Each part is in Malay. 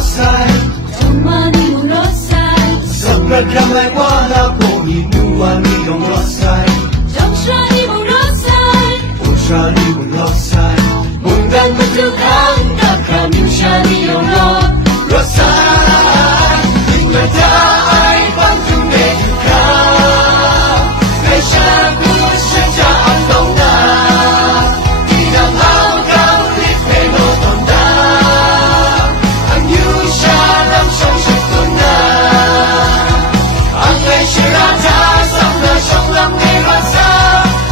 rosai Jamani mong rosai Sobra ramai wala poni nuwa ni dong rosai Jamshani mong rosai Ushani mong rosai Mundan Tuhan kami shani yung rosai Ingata ay pagtunay ka Kay siya gusto siya ang tongda Tinamaw ka ulit kay notonda Ang yusya ng siyang siyagtuna Ang kay sirata Sang na siyang lang may basa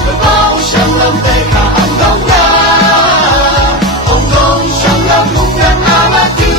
Nabaw siyang lang tay ka ang tongda Ong kong siyang lang kung nanamatu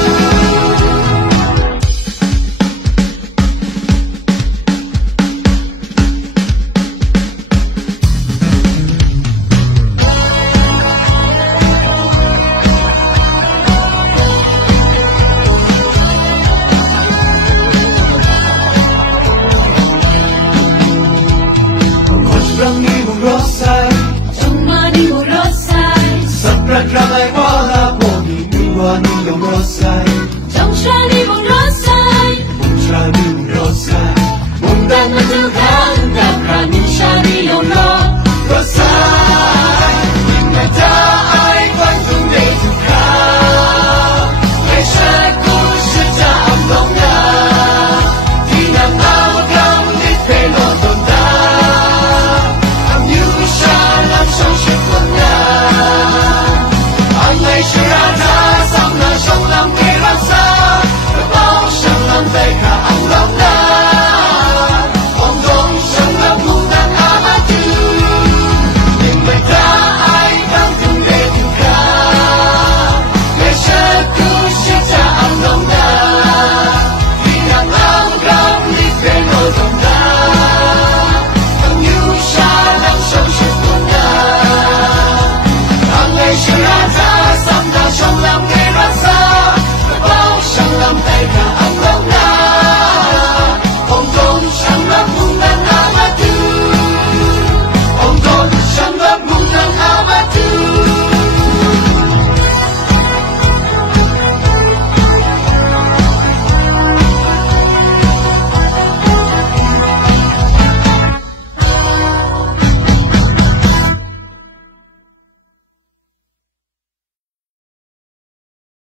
Ramai mong rosai Jamani mong rosai Sobra ramai wala poni nuwa ni dong rosai Jamshani mong rosai Ushani mong rosai Mundan Tuhan kami shani yung rosai